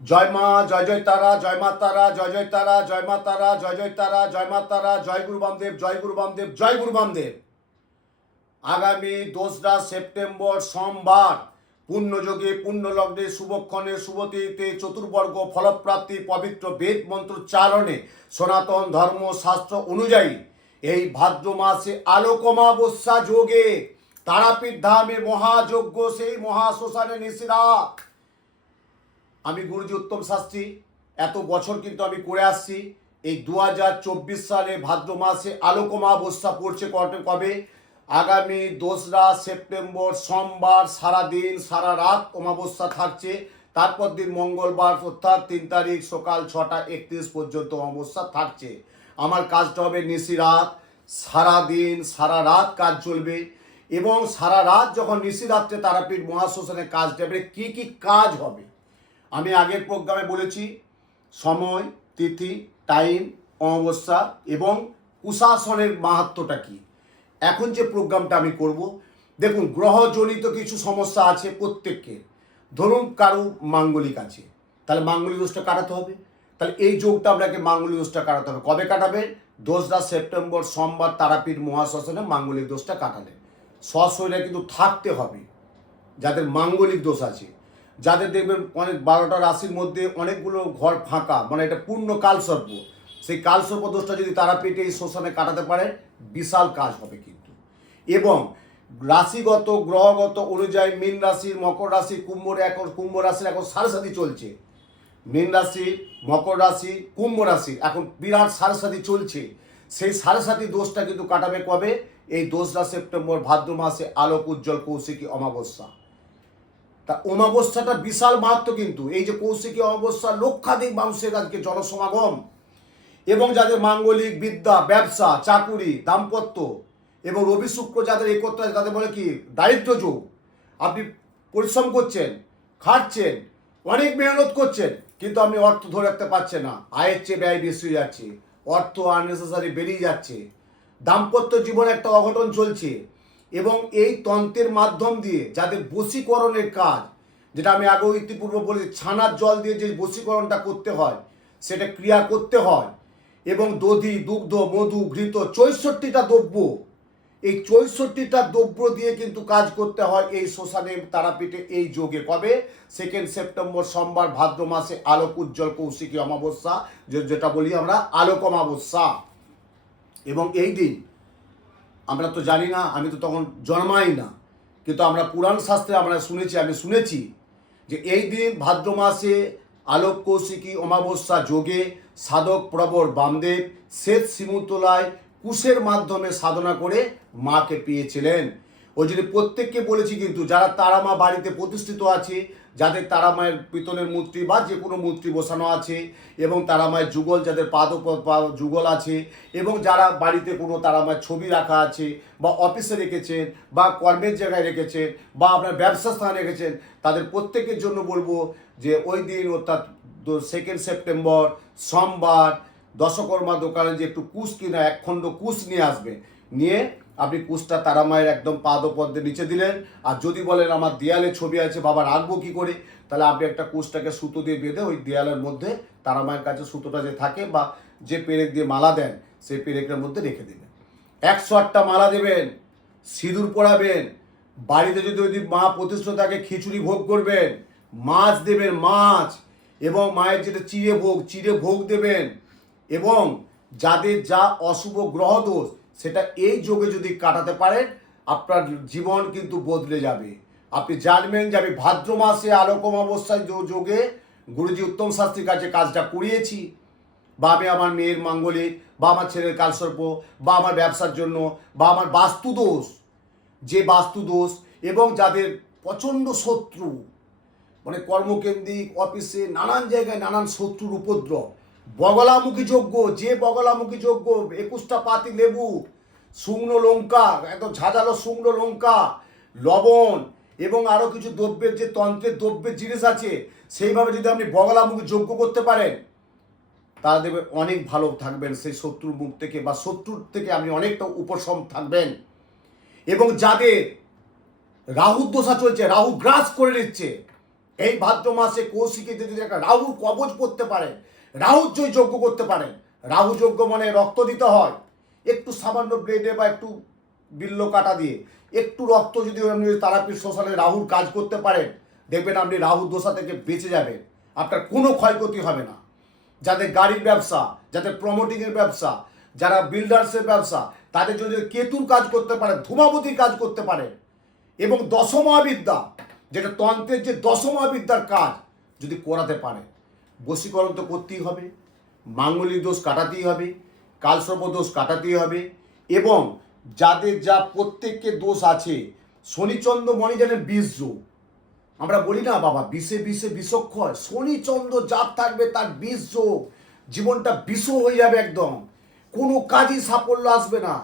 জয় মা, জয় জয় তারা, জয় মা তারা, জয় জয় তারা, জয় মা তারা, জয় জয় তারা, জয় মা তারা, জয় গুরু বামদেব, জয় গুরু বামদেব, জয় গুরু বামদেব। আগামী 2রা সেপ্টেম্বর সোমবার পুণ্যযোগে পুণ্যলগ্নে শুভক্ষণে শুভতিথিতে চতুর্বর্গ ফলপ্রাপ্তি পবিত্র বেদ মন্ত্রোচ্চারণে সনাতন ধর্মশাস্ত্র অনুযায়ী এই ভাদ্র মাসে আলোকমাবস্যা যোগে তারাপীঠ ধামে মহাযজ্ঞ, সেই মহাশ্মশানে নিশিরাত। আমি গুরুজি উত্তম শাস্ত্রী, এত বছর কিন্তু আমি করে আসছি। এই 2024 সালে ভাদ্র মাসে আলোকমাবস্যা পড়ছে কবে? আগামী 2রা সেপ্টেম্বর সোমবার সারাদিন সারা রাত অমাবস্যা থাকছে। তারপর দিন মঙ্গলবার অর্থাৎ 3 তারিখ সকাল 6টা 31 পর্যন্ত অমাবস্যা থাকছে। আমার কাজটা হবে নিশিরাত, সারাদিন সারা রাত কাজ চলবে। এবং সারা রাত যখন নিশিরাত্রে তারাপীঠ মহাশ্মশানে কাজ দেবে, কি কি কাজ হবে আমি আগের প্রোগ্রামে বলেছি। সময়, তিথি, টাইম, অমাবস্যা এবং কুশাসনের মাহাত্ম্যটা কি। এখন যে প্রোগ্রামটা আমি করব, দেখুন গ্রহজনিত কিছু সমস্যা আছে প্রত্যেককে। ধরুন কারো মাঙ্গলিক আছে, তাহলে মাঙ্গলিক দোষটা কাটাতে হবে। তাহলে এই যোগটা আপনাকে মাঙ্গলিক দোষটা কাটাতে হবে। কবে কাটাবে? 2রা সেপ্টেম্বর সোমবার তারাপীঠ মহাশ্মশানে মাঙ্গলিক দোষটা কাটালে সশরীরে কিন্তু থাকতে হবে। যাদের মাঙ্গলিক দোষ আছে, যাদের দেখবেন অনেক 12টা রাশির মধ্যে অনেকগুলো ঘর ফাঁকা, মানে এটা পূর্ণ কালসর্প, সেই কালসর্প দোষটা যদি তারাপীঠে এই শ্মশানে কাটাতে পারে বিশাল কাজ হবে কিন্তু। এবং রাশিগত গ্রহগত অনুযায়ী মীন রাশির, মকর রাশি, কুম্ভ রাশির এখন সাড়ে চলছে। মীন রাশি, মকর রাশি, কুম্ভ রাশি এখন বিরাট সাড়ে চলছে। সেই সাড়ে দোষটা কিন্তু কাটাবে কবে? এই 2রা সেপ্টেম্বর ভাদ্র মাসে আলোক উজ্জ্বল কৌশিকী অমাবস্যা। তা অমাবস্যাটা বিশাল মাহাত্ম্য কিন্তু। এই যে কৌশিকী অমাবস্যা, লক্ষাধিক মানুষের আজকে জনসমাগম। এবং যাদের মাঙ্গলিক, বিদ্যা, ব্যবসা, চাকুরি, দাম্পত্য এবং রবি শুক্র যাদের একত্র আছে, তাদের বলে কি দারিদ্র যোগ। আপনি পরিশ্রম করছেন, খাটছেন, অনেক মেহনত করছেন, কিন্তু আপনি অর্থ ধরে রাখতে পারছেন না। আয়ের চেয়ে ব্যয় বেশি হয়ে যাচ্ছে, অর্থ আননেসেসারি বেরিয়ে যাচ্ছে, দাম্পত্য জীবনে একটা অঘটন চলছে। এবং এই তন্ত্রের মাধ্যম দিয়ে যাদের বশীকরণের কাজ, যেটা আমি আগেও ইতিপূর্ব বলেছি, ছানার জল দিয়ে যে বশীকরণটা করতে হয়, সেটা ক্রিয়া করতে হয়। এবং দধি, দুগ্ধ, মধু, ঘৃত 64টা দ্রব্য, এই 64টা দ্রব্য দিয়ে কিন্তু কাজ করতে হয় এই শ্মশানে তারাপীঠে এই যোগে। কবে? 2 সেপ্টেম্বর সোমবার ভাদ্র মাসে আলোক উজ্জ্বল কৌশিকী অমাবস্যা, যেটা বলি আমরা আলোক অমাবস্যা। এবং এই দিন আমরা তো জানি না, আমি তো তখন জন্মাই না, কিন্তু আমরা পুরাণ শাস্ত্রে আমরা আমি শুনেছি যে এই দিন ভাদ্র মাসে আলোক কৌশিকী অমাবস্যা যোগে সাধক প্রবর বামদেব শ্বেত শিমুতলায় কুশের মাধ্যমে সাধনা করে মাকে পেয়েছিলেন। ওই জন্য প্রত্যেককে বলেছি কিন্তু, যারা তারা মা বাড়িতে প্রতিষ্ঠিত আছে, যাদের তারা মায়ের পিতলের মূর্তি বা যে কোনো মূর্তি বসানো আছে, এবং তারা মায়ের যুগল, যাদের যুগল আছে, এবং যারা বাড়িতে কোনো তারা মায়ের ছবি রাখা আছে, বা অফিসে রেখেছেন, বা কর্মের জায়গায় রেখেছেন, বা আপনার ব্যবসা স্থানে রেখেছেন, তাদের প্রত্যেকের জন্য বলবো যে ওই দিন অর্থাৎ 2 সেপ্টেম্বর সোমবার দশকর্মা দোকানে যে একটু কুশ কিনা, 1 খণ্ড কুশ নিয়ে আসবে। নিয়ে আপনি কুশটা তারা মায়ের একদম পাদপদ্মের নিচে দিলেন। আর যদি বলেন আমার দেয়ালে ছবি আছে বাবা, রাখবো কী করে, তাহলে আপনি একটা কুশটাকে সুতো দিয়ে বেঁধে ওই দেয়ালের মধ্যে তারা মায়ের কাছে সুতোটা যে থাকে বা যে পেরেক দিয়ে মালা দেন, সেই পেরেকের মধ্যে রেখে দেবেন। 108টা মালা দেবেন, সিঁদুর পরাবেন। বাড়িতে যদি মা প্রতিষ্ঠিত থাকে খিচুড়ি ভোগ করবেন, মাছ দেবেন, মাছ, এবং মায়ের যেটা চিড়ে ভোগ দেবেন। এবং যাদের যা অশুভ গ্রহ দোষ, সেটা এই যোগে যদি কাটাতে পারেন, আপনার জীবন কিন্তু বদলে যাবে। আপনি জানবেন যে আমি ভাদ্র মাসে আলোক অমাবস্যায় যোগে গুরুজি উত্তম শাস্ত্রীর কাছে কাজটা করিয়েছি, বা আমি আমার মেয়ের মাঙ্গলিক, বা আমার ছেলের কালসর্প, বা আমার ব্যবসার জন্য, বা আমার বাস্তুদোষ, যে বাস্তুদোষ, এবং যাদের প্রচণ্ড শত্রু, মানে কর্মকেন্দ্রিক, অফিসে, নানান জায়গায় নানান শত্রুর উপদ্রব, বগলামুখী যজ্ঞ, যে বগলামুখী যজ্ঞ 21টা পাতি লেবু, শুকনো লঙ্কা, একদম ঝাঁঝালো শুকনো লঙ্কা, লবণ, এবং আরও কিছু দ্রব্যের, যে তন্ত্রের দ্রব্যের জিনিস আছে, সেইভাবে যদি আপনি বগলামুখী যজ্ঞ করতে পারেন, তারা দেখবেন অনেক ভালো থাকবেন সেই শত্রুর মুখ থেকে, বা শত্রুর থেকে আপনি অনেকটা উপশম থাকবেন। এবং যাদের রাহুর দশা চলছে, রাহু গ্রাস করে নিচ্ছে, এই ভাদ্র মাসে কৌশিকীতে যদি একটা রাহুর কবচ করতে পারেন, রাহুর জয় যজ্ঞ করতে পারেন, রাহু যজ্ঞ মানে রক্ত দিতে হয়, একটু সামান্য ব্লেডে বা একটু বিল্ল কাটা দিয়ে একটু রক্ত যদি আপনি তারাপীঠ শ্মশানে রাহুর কাজ করতে পারেন, দেখবেন আপনি রাহু দশা থেকে বেঁচে যাবেন, আপনার কোনো ক্ষয়ক্ষতি হবে না। যাদের গাড়ির ব্যবসা, যাদের প্রমোটিংয়ের ব্যবসা, যারা বিল্ডার্সের ব্যবসা, তাদের যদি কেতুর কাজ করতে পারেন, ধূমাবতীর কাজ করতে পারেন, এবং দশমহাবিদ্যা, যেটা তন্ত্রের যে দশমহাবিদ্যার কাজ যদি করাতে পারে, বশীকরণ তো করতেই হবে, মাঙ্গলিক দোষ কাটাতেই হবে, কালসর্প দোষ কাটাতেই হবে, এবং যাদের যা প্রত্যেককে দোষ আছে, শনিচন্দ্র মণি জানেন 20 যোগ, আমরা বলি না বাবা বিষে বিষে বিষক্ষয়, শনিচন্দ্র যার থাকবে তার 20 যোগ, জীবনটা বিষ হয়ে যাবে একদম, কোনো কাজই সাফল্য আসবে না,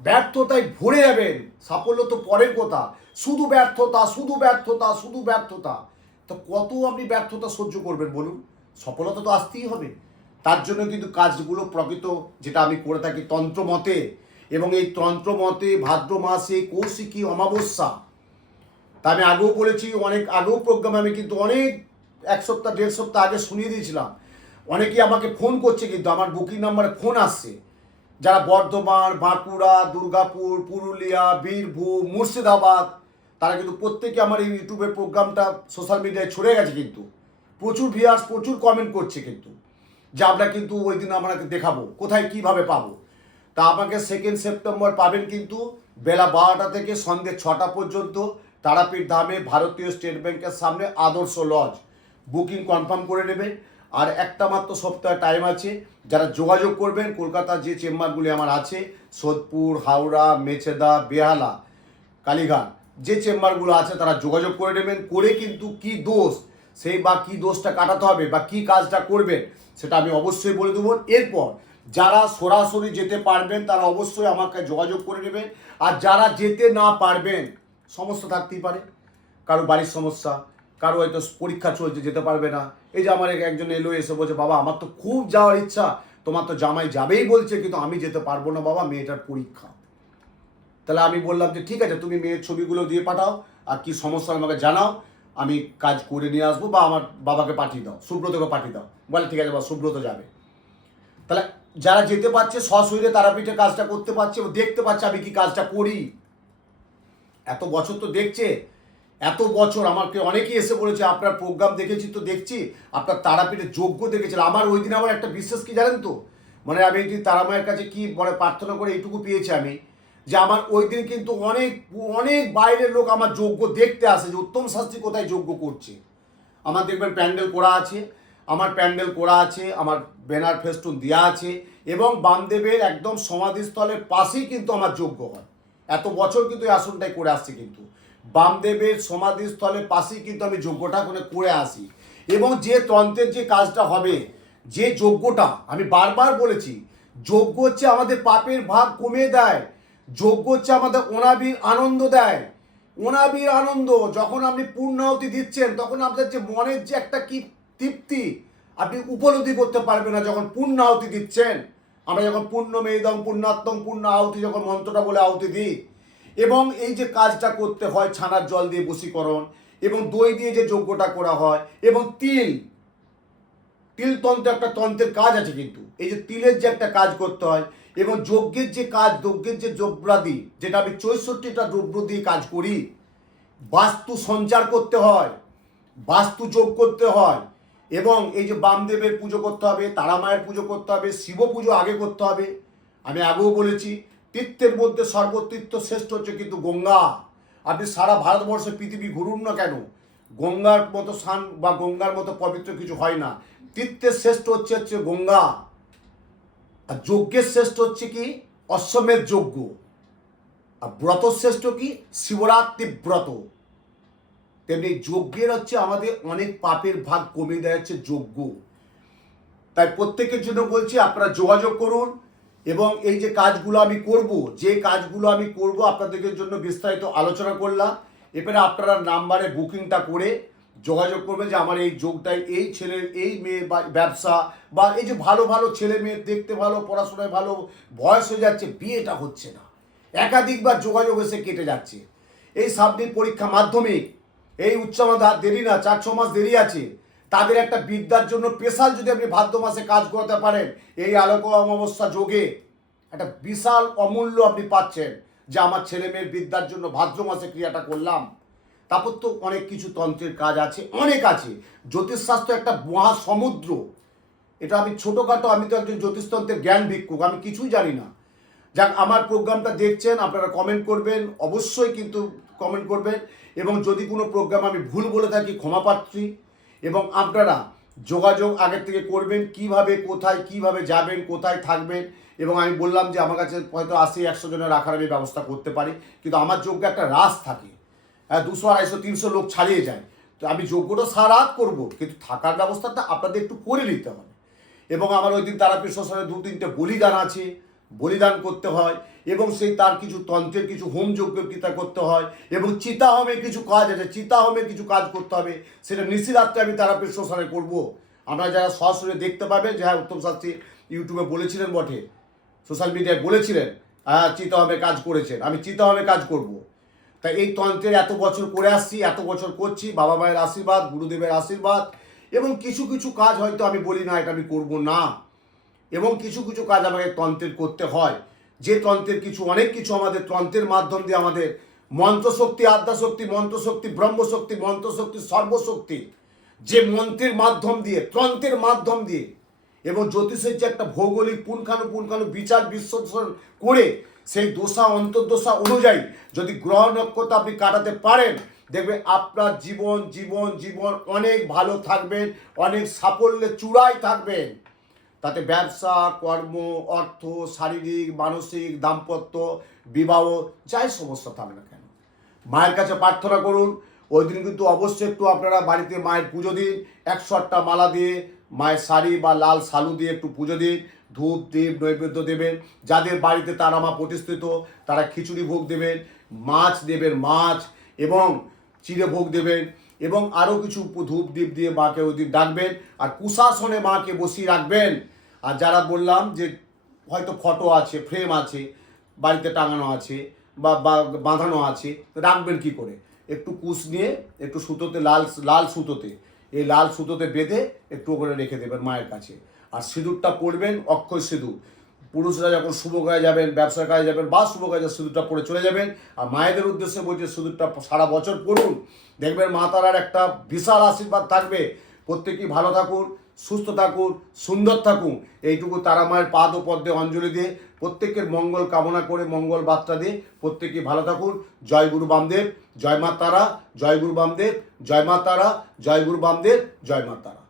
ব্যর্থতায় ভরে যাবেন, সাফল্য তো পরের কথা, শুধু ব্যর্থতা শুধু ব্যর্থতা শুধু ব্যর্থতা, তো কত আপনি ব্যর্থতা সহ্য করবেন বলুন, সফলতা তো আসতেই হবে। তার জন্য কিন্তু কাজগুলো প্রকৃত যেটা আমি করে থাকি তন্ত্রমতে, এবং এই তন্ত্রমতে ভাদ্র মাসে কৌশিকী অমাবস্যা, তা আমি আগেও বলেছি, অনেক আগেও প্রোগ্রামে আমি কিন্তু অনেক 1 সপ্তাহ 1.5 সপ্তাহ আগে শুনিয়ে দিয়েছিলাম, অনেকেই আমাকে ফোন করছে, কিন্তু আমার বুকিং নাম্বারে ফোন আসছে, যারা বর্ধমান, বাঁকুড়া, দুর্গাপুর, পুরুলিয়া, বীরভূম, মুর্শিদাবাদ, তারা কিন্তু প্রত্যেকে আমার এই ইউটিউবের প্রোগ্রামটা সোশ্যাল মিডিয়ায় ছড়ে গেছে, কিন্তু প্রচুর ভিউয়ার্স, প্রচুর কমেন্ট করছে কিন্তু, যে আমরা কিন্তু ওই দিন আপনাকে দেখাবো কোথায় কিভাবে পাবো। তা আমাকে 2 সেপ্টেম্বর পাবেন কিন্তু বেলা 12টা থেকে সন্ধ্যে 6টা পর্যন্ত তারাপীঠ ধামে ভারতীয় স্টেট ব্যাংকের সামনে আদর্শ লজ, বুকিং কনফার্ম করে নেবেন। আর একটা মাত্র সপ্তাহ টাইম আছে, যারা যোগাযোগ করবেন কলকাতার যে চেম্বারগুলি আমার আছে, সোদপুর, হাওড়া, মেচেদা, বেহালা, কালীঘাট, যে চেম্বারগুলো আছে তারা যোগাযোগ করে নেবেন, করে কিন্তু কি দোষ সেই বা কি দোষটা কাটাতে হবে বা কি কাজটা করবেন সেটা আমি অবশ্যই বলে দেবো। এরপর যারা সরাসরি যেতে পারবেন তারা অবশ্যই আমাকে যোগাযোগ করে নেবেন, আর যারা যেতে না পারবেন, সমস্যা থাকতেই পারে, কারো বাড়ির সমস্যা, কারো হয়তো পরীক্ষা চলছে যেতে পারবে না, এই যে আমার একজন এলো এসে বলছে বাবা আমার তো খুব যাওয়ার ইচ্ছা, তোমার তো জামাই যাবেই বলছে কিন্তু আমি যেতে পারবো না বাবা, মেয়েটার পরীক্ষা। তাহলে আমি বললাম যে ঠিক আছে, তুমি মেয়ের ছবিগুলো দিয়ে পাঠাও, আর কি সমস্যা আমাকে জানাও, আমি কাজ করে নিয়ে আসবো, বা আমার বাবাকে পাঠিয়ে দাও, সুব্রতকে পাঠিয়ে দাও। বলে ঠিক আছে বাবা, সুব্রত যাবে। তাহলে যারা যেতে পারছে সশরীরে তারাপীঠে কাজটা করতে পারছে, দেখতে পাচ্ছে আমি কি কাজটা করি, এত বছর তো দেখছে, এত বছর আমাকে অনেকেই এসে বলেছে আপনার প্রোগ্রাম দেখেছি তো দেখছি, আপনার তারাপীঠের যজ্ঞ দেখেছিল। আমার ওই দিন আমার একটা বিশ্বাস কি জানেন তো, মানে আমি এটি তারামায়ের কাছে কি বলে প্রার্থনা করে এইটুকু পেয়েছি আমি, যে আমার ওই দিন কিন্তু অনেক অনেক বাইরের লোক আমার যজ্ঞ দেখতে আসে, যে উত্তম শাস্ত্রী কোথায় যজ্ঞ করছে। আমার দেখবেন প্যান্ডেল করা আছে, আমার প্যান্ডেল করা আছে, আমার ব্যানার ফেস্টুন দেওয়া আছে, এবং বামদেবের একদম সমাধিস্থলের পাশেই কিন্তু আমার যজ্ঞ হয়। এত বছর কিন্তু এই আসনটাই করে আসছি, কিন্তু বামদেবের সমাধিস্থলের পাশেই কিন্তু আমি যজ্ঞটা করে আসি। এবং যে তন্ত্রের যে কাজটা হবে, যে যজ্ঞটা আমি বারবার বলেছি, যজ্ঞ হচ্ছে আমাদের পাপের ভাগ কমিয়ে দেয়, যজ্ঞ হচ্ছে আমাদের অনাবির আনন্দ দেয়, অনাবির আনন্দ। যখন আপনি পূর্ণাহুতি দিচ্ছেন তখন আপনার যে মনের যে একটা কি তৃপ্তি আপনি উপলব্ধি করতে পারবেন না যখন পূর্ণাহুতি দিচ্ছেন। আমরা যখন পূর্ণমেদং পূর্ণাত্মং পূর্ণ আহুতি যখন মন্ত্রটা বলে আহুতি দিই, এবং এই যে কাজটা করতে হয় ছানার জল দিয়ে বশীকরণ, এবং দই দিয়ে যে যজ্ঞটা করা হয়, এবং তিল তন্ত্র একটা তন্ত্রের কাজ আছে, কিন্তু এই যে তিলের যে একটা কাজ করতে হয়, এবং যজ্ঞের যে কাজ, যজ্ঞের যে দ্রব্যাদি, যেটা আমি 64টা দ্রব্য দিয়ে কাজ করি, বাস্তু সঞ্চার করতে হয়, বাস্তু যোগ করতে হয়, এবং এই যে বামদেবের পুজো করতে হবে, তারামায়ের পুজো করতে হবে, শিব পুজো আগে করতে হবে। আমি আগেও বলেছি তীর্থের মধ্যে সর্বতীর্থ শ্রেষ্ঠ হচ্ছে কিন্তু গঙ্গা। আপনি সারা ভারতবর্ষে পৃথিবী ঘুরুন না কেন, গঙ্গার মতো স্নান বা গঙ্গার মতো পবিত্র কিছু হয় না। তীর্থের শ্রেষ্ঠ হচ্ছে গঙ্গা, আর যজ্ঞের শ্রেষ্ঠ হচ্ছে কি অশ্বমেধ যজ্ঞ, আর ব্রত শ্রেষ্ঠ কি শিবরাত্রি ব্রত। তেমনি যজ্ঞের হচ্ছে আমাদের অনেক পাপের ভাগ কমিয়ে দেয় হচ্ছে যজ্ঞ। তাই প্রত্যেকের জন্য বলছি আপনারা যোগাযোগ করুন, এবং এই যে কাজগুলো আমি করব, যে কাজগুলো আমি করব আপনাদের জন্য বিস্তারিত আলোচনা করলাম। এবারে আপনারা নাম্বারে বুকিংটা করে যোগাযোগ করবেন যে আমার এই যোগটাই, এই ছেলের এই মেয়ে বা ব্যবসা, বা এই যে ভালো ভালো ছেলে মেয়ে দেখতে ভালো, পড়াশোনায় ভালো, বয়স হয়ে যাচ্ছে, বিয়েটা হচ্ছে না, একাধিকবার যোগাযোগ এসে কেটে যাচ্ছে, এই সামনে পরীক্ষা মাধ্যমিক, এই উচ্চমাধ্যমিক আর দেরি না, 4-6 মাস দেরি আছে। তাদের একটা বিদ্যার জন্য স্পেশাল যদি আপনি ভাদ্র মাসে কাজ করতে পারেন, এই আলোক অমাবস্যা যোগে একটা বিশাল অমূল্য আপনি পাচ্ছেন, যে আমার ছেলে মেয়ের বিদ্যার জন্য ভাদ্র মাসে ক্রিয়াটা করলাম। তারপর তো অনেক কিছু তন্ত্রের কাজ আছে, অনেক আছে। জ্যোতিষশাস্ত্র একটা মহাসমুদ্র। এটা আমি ছোটোখাটো, আমি তো একজন জ্যোতিষতন্ত্রের জ্ঞান ভিক্ষুক, আমি কিছুই জানি না। যাক, আমার প্রোগ্রামটা দেখছেন, আপনারা কমেন্ট করবেন, অবশ্যই কিন্তু কমেন্ট করবেন। এবং যদি কোনো প্রোগ্রাম আমি ভুল বলে থাকি, ক্ষমাপ্রার্থী। এবং আপনারা যোগাযোগ আগের থেকে করবেন, কিভাবে কোথায় কিভাবে যাবেন, কোথায় থাকবেন। এবং আমি বললাম যে আমার কাছে হয়তো 80-100 জনের রাখার আমি ব্যবস্থা করতে পারি, কিন্তু আমার যোগ্য একটা রাস থাকে। 200-250-300 লোক ছাড়িয়ে যায়। তো আমি যোগ্যটা সারা রাত করবো, কিন্তু থাকার ব্যবস্থাটা আপনাদের একটু করে নিতে হবে। এবং আমার ওই দিন তারাপীঠ শ্মশানে 2-3টে বলিদান আছে, বলিদান করতে হয়। এবং সেই তার কিছু তন্ত্রের কিছু হোম যজ্ঞ কিতা করতে হয়। এবং চিতাহোমের কিছু কাজ আছে, চিতাহোমের কিছু কাজ করতে হবে। সেটা নিশিরাত্রে আমি তারাপীঠ শ্মশানে করবো। আপনারা যারা সরাসরি দেখতে পাবেন যে হ্যাঁ, উত্তম শাস্ত্রী ইউটিউবে বলেছিলেন বটে, সোশ্যাল মিডিয়ায় বলেছিলেন, হ্যাঁ চিতাহোমে কাজ করেছেন, আমি চিতাহোমে কাজ করব। তাই এই তন্ত্রের এত বছর করে আসছি, এত বছর করছি, বাবা মায়ের আশীর্বাদ, গুরুদেবের আশীর্বাদ। এবং কিছু কিছু কাজ হয়তো আমি বলি না এটা আমি করব না, এবং কিছু কিছু কাজ আমাকে তন্ত্রের করতে হয়। যে তন্ত্রের কিছু অনেক কিছু আমাদের তন্ত্রের মাধ্যম দিয়ে আমাদের মন্ত্রশক্তি, আদ্যাশক্তি, মন্ত্রশক্তি, ব্রহ্মশক্তি, মন্ত্রশক্তি, সর্বশক্তি, যে মন্ত্রের মাধ্যম দিয়ে, তন্ত্রের মাধ্যম দিয়ে, এবং জ্যোতিষের যে একটা ভৌগোলিক পুঙ্খানু বিচার বিশ্লেষণ করে সেই দশা অন্তর্দশা অনুযায়ী যদি গ্রহ নক্ষত্র আপনি কাটাতে পারেন, দেখবে আপনার জীবন জীবন জীবন অনেক ভালো থাকবেন, অনেক সাফল্যের চূড়ায় থাকবেন। তাতে ব্যবসা, কর্ম, অর্থ, শারীরিক, মানসিক, দাম্পত্য, বিবাহ, যাই সমস্যা থাকবে না কেন, মায়ের কাছে প্রার্থনা করুন। ওই দিন কিন্তু অবশ্যই একটু আপনারা বাড়িতে মায়ের পুজো দিন, 108টা মালা দিয়ে, মায়ের শাড়ি বা লাল শালু দিয়ে একটু পুজো দিন, ধূপ দীপ নৈবেদ্য দেবেন। যাদের বাড়িতে তারা মা প্রতিষ্ঠিত, তারা খিচুড়ি ভোগ দেবেন, মাছ দেবেন, মাছ এবং চিড়ে ভোগ দেবেন। এবং আরও কিছু ধূপ দ্বীপ দিয়ে মাকে ওই দিন ডাকবেন, আর কুশাসনে মাকে বসিয়ে রাখবেন। আর যারা বললাম যে হয়তো ফটো আছে, ফ্রেম আছে, বাড়িতে টাঙানো আছে বা বাঁধানো আছে, রাখবেন কি করে? একটু কুশ নিয়ে একটু সুতোতে, লাল সুতোতে, এই লাল সুতোতে বেঁধে একটু করে রেখে দেবেন মায়ের কাছে। আর সিঁদুরটা পরবেন, অক্ষয় সিঁদুর। পুরুষরা যখন শুভ কাজে যাবেন, ব্যবসার কাজে যাবেন বা শুভ কাজে, সিঁদুরটা পরে চলে যাবেন। আর মায়েদের উদ্দেশ্যে বলছে সিঁদুরটা সারা বছর পড়ুন, দেখবেন মা তারার একটা বিশাল আশীর্বাদ থাকবে। প্রত্যেকেই ভালো থাকুন, সুস্থ থাকুন, সুন্দর থাকুন, এইটুকু তারা মায়ের পাদ ও পদ্মে অঞ্জলি দিয়ে প্রত্যেকের মঙ্গল কামনা করে, মঙ্গল বার্তা দিয়ে প্রত্যেকেই ভালো থাকুন। জয় গুরু বামদেব, জয় মা তারা, জয় গুরু বামদেব, জয় মা তারা, জয় গুরু বামদেব, জয় মা তারা।